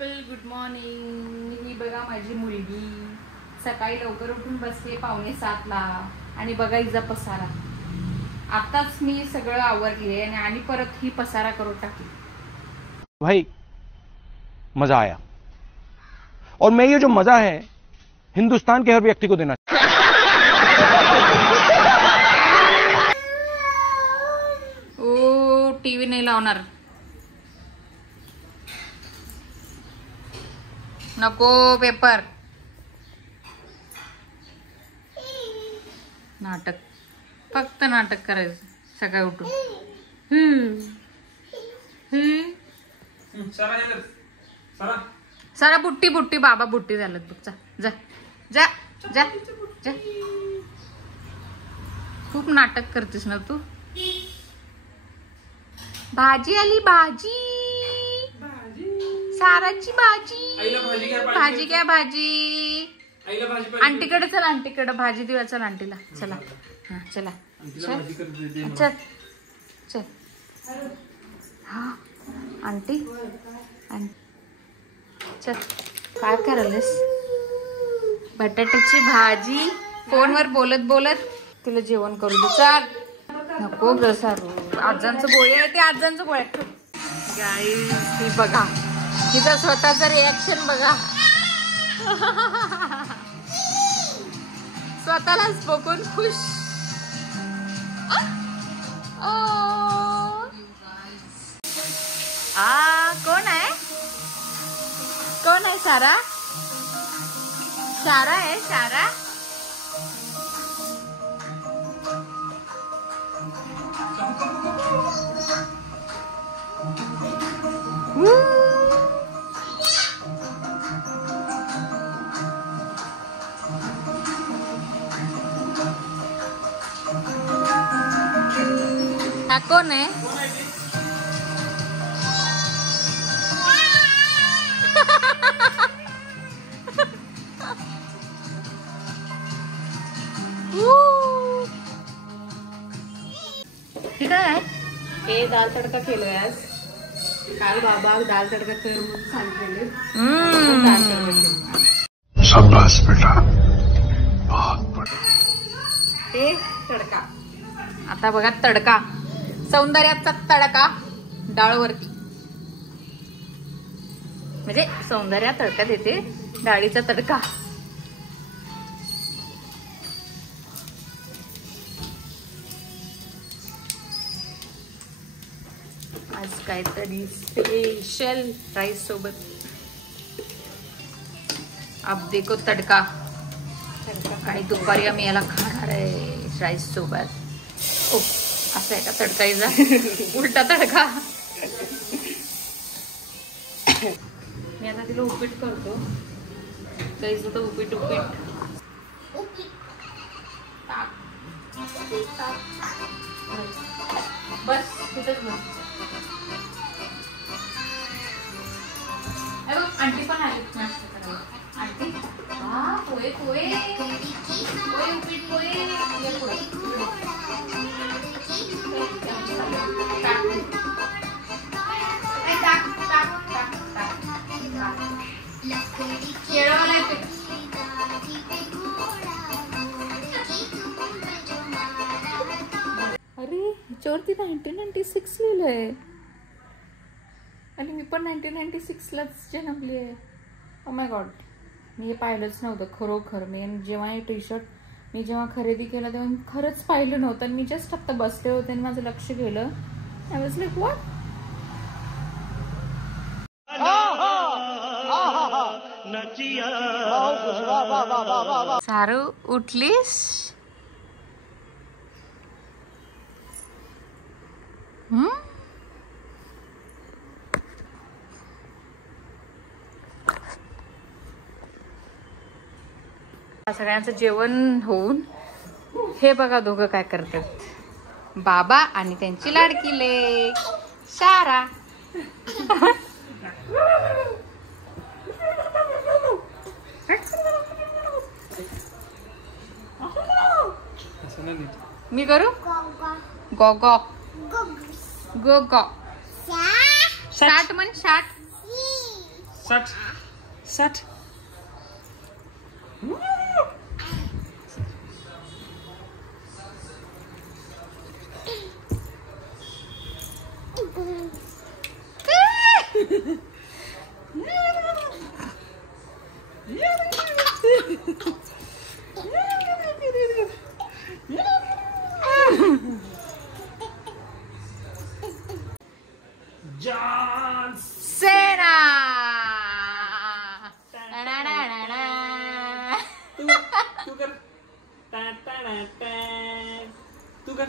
Good morning. ही बघा माझी मुलगी सकाळी लवकर उठून बसते 6:45ला आणि बघा हिचा पसारा. आताच मी सगळं आवरले आणि परत ही पसारा करून टाकली. भाई मजा आया और मैं ये जो मजा है हिंदुस्तान के हर व्यक्ति को देना. ओ टीव्ही नाही लावणार. नको पेपर. नाटक फक्त नाटक करायचं सकाळी उठून. सारा बुट्टी बुट्टी बाबा बुट्टी झालं बघ. जा जा जा जा. खूप नाटक करतेस ना तू. भाजी आली भाजी. साराची भाजी. भाजी काय भाजी. आंटीकडे चल. आंटीकडे भाजी देऊया. चल आंटीला. चला हा चला चल चल. हा आंटी चल. काय करायलेस. बटाट्याची भाजी. फोनवर बोलत बोलत तिला जेवण करू दे. चाल. नको ग सारू. आजांचं गोळे आहे ते. आजांचं गोळे. गाईस ती बघा तिचा स्वतःचा रिॲक्शन बघा. स्वतःलाच बघून खुश. कोण आहे. कोण आहे. सारा. सारा आहे. सारा. हा कोण आहे. ठीक आहे. हे दाल तडका केलोय आज. काल बाबा दाल तडका कर म्हणून सांगितलेले. शाबाश बेटा. हे तडका. आता बघा तडका. सौंदर्याचा तडका डाळवरती. म्हणजे सौंदर्या तडका देते. डाळीचा तडका. आज काहीतरी स्पेशल राईस सोबत. अब देखो तडका. काही दुपारी आम्ही याला खाणार आहे राईस सोबत. ओ असं आहे का तडकायचा. उलटा तडका. मी आता तिला उपीट करतो. काहीच होतं उपीट. बस तिथंच बस. आंटी पण आली नाश्ता करायला. आंटी हा पोहे पोहे पोहे उपीट पोहे. अरे ह्याच्यावरती 1996 लिहिलंय. आणि मी पण 1996लाच जन्मली आहे. Oh my God. मी हे पाहिलंच नव्हतं खरोखर. मी जेव्हा हे टी शर्ट मी जेव्हा खरेदी केलं तेव्हा मी खरंच पाहिलं नव्हतं. आणि मी जस्ट आत्ता बसले होते आणि माझं लक्ष गेलं. I was like what. सारू उठलीस. सगळ्यांचं जेवण होऊन हे बघा दोघं काय करतात. बाबा आणि त्यांची लाडकी लेक सारा. मी करू. Go go go go. शाट म्हण. शाट 60 60 John Cena. तू कर तू कर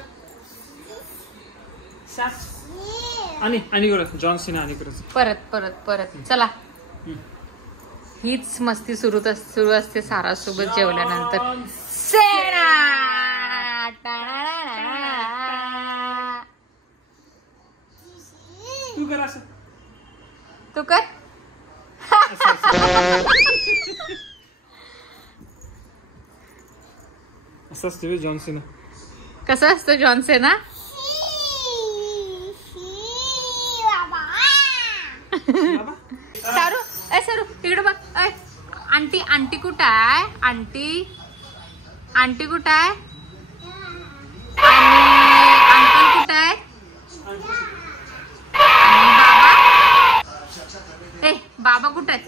आणि कर जॉन सीना आणि कर परत परत परत चला. हीच मस्ती सुरू असते सारा सोबत जेवल्यानंतर. सेना. तू कर असं तू कर. असं असतं जॉन सीना. कसं असतं जॉन सेना? सारू सारू इकडे बघ. आंटी आंटी कुठं आहे? आंटी आंटी कुठं आहे? अंकल कुठं आहे? बाबा कुठे आहेत?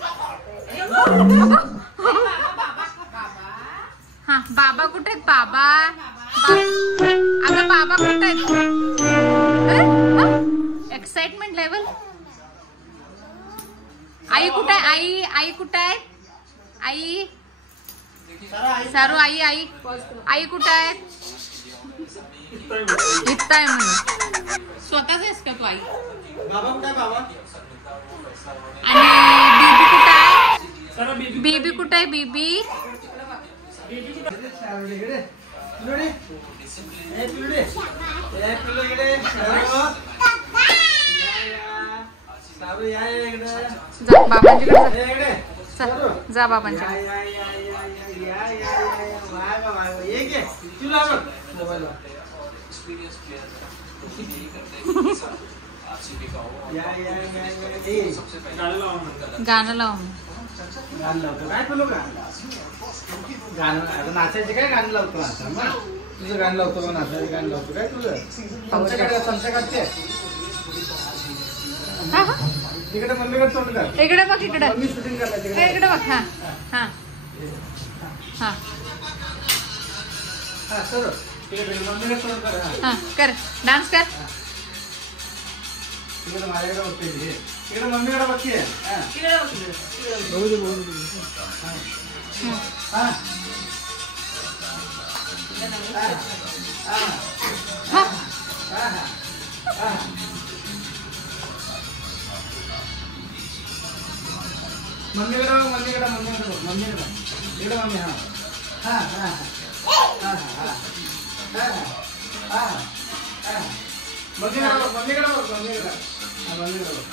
हा बाबा कुठे आहेत? बाबा अगं बाबा कुठे आहेत? Excitement level. आई कुठे आहे? आई कुठे आहे? आई सारू आई आई आई कुठे आहे? इथं आहे म्हणून. स्वतःच आहेस का तू आई? बाबा कुठे आहे? बाबा आणि बीबी कुठे आहे? बीबी कुठे आहे? बीबी जा बाबांच्याकडे. जा बाबांच्याकडे. गाणं लावून गाणं लावतो काय तुला गाणं नाचायचे काय गाणं लावतो आता तुझं गाणं लावतो का नाचायचं गाणं लावतो काय तुझं चमचा काढते तिकडे मम्मीकडे तोंड कर. इकडे बघ इकडे मम्मी शूटिंग करला तिकडे इकडे बघ. हा हा हा हा सर तिकडे मम्मीकडे तोंड कर. हा कर डान्स कर. तिकडे माझ्याकडे बघते तिकडे मम्मीकडे बघते. मम्मीकडे मम्मीकडे मम्मीकडे मम्मीकडे इकडे मम्मी. हा हा हा हा हा हा हा मम्मीकडे बघ मम्मीकडे बघ मम्मीकडे. हा मम्मीकडे बघ.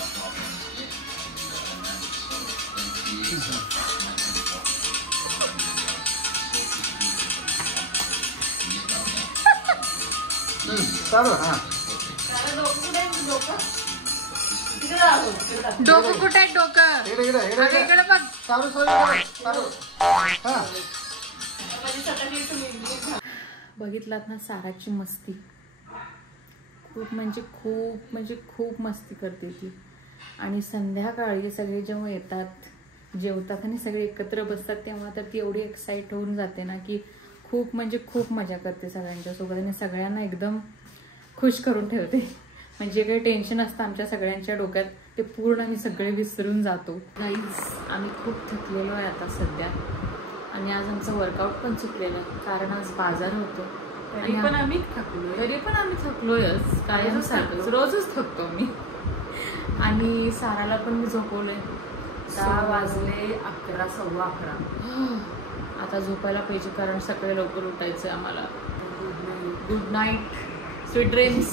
चालू हा डोकं कुठे आहे? डोकं इकडे बघ. बघितलात ना साराची मस्ती. खूप म्हणजे खूप मस्ती करते ती. आणि संध्याकाळी सगळे जेव्हा येतात जेवतात आणि सगळे एकत्र बसतात तेव्हा तर ती एवढी एक्साइट होऊन जाते ना की खूप मजा करते सगळ्यांच्या सोबत आणि सगळ्यांना एकदम खुश करून ठेवते. म्हणजे काही टेन्शन असतं आमच्या सगळ्यांच्या डोक्यात ते पूर्ण आम्ही सगळे विसरून जातो. गाईज आम्ही खूप थकलेलो आहे आता सध्या आणि आज आमचं वर्कआउट पण चुकलेलं आहे कारण आज बाजार होतो. तरी पण आम्ही थकलोयच. कायम सारखंच रोजच थकतो मी. आणि साराला पण मी झोपवलंय. 10 वाजले 11 सव्वा 11. आता झोपायला पाहिजे कारण सकाळी लवकर उठायचं आम्हाला. Good night sweet dreams.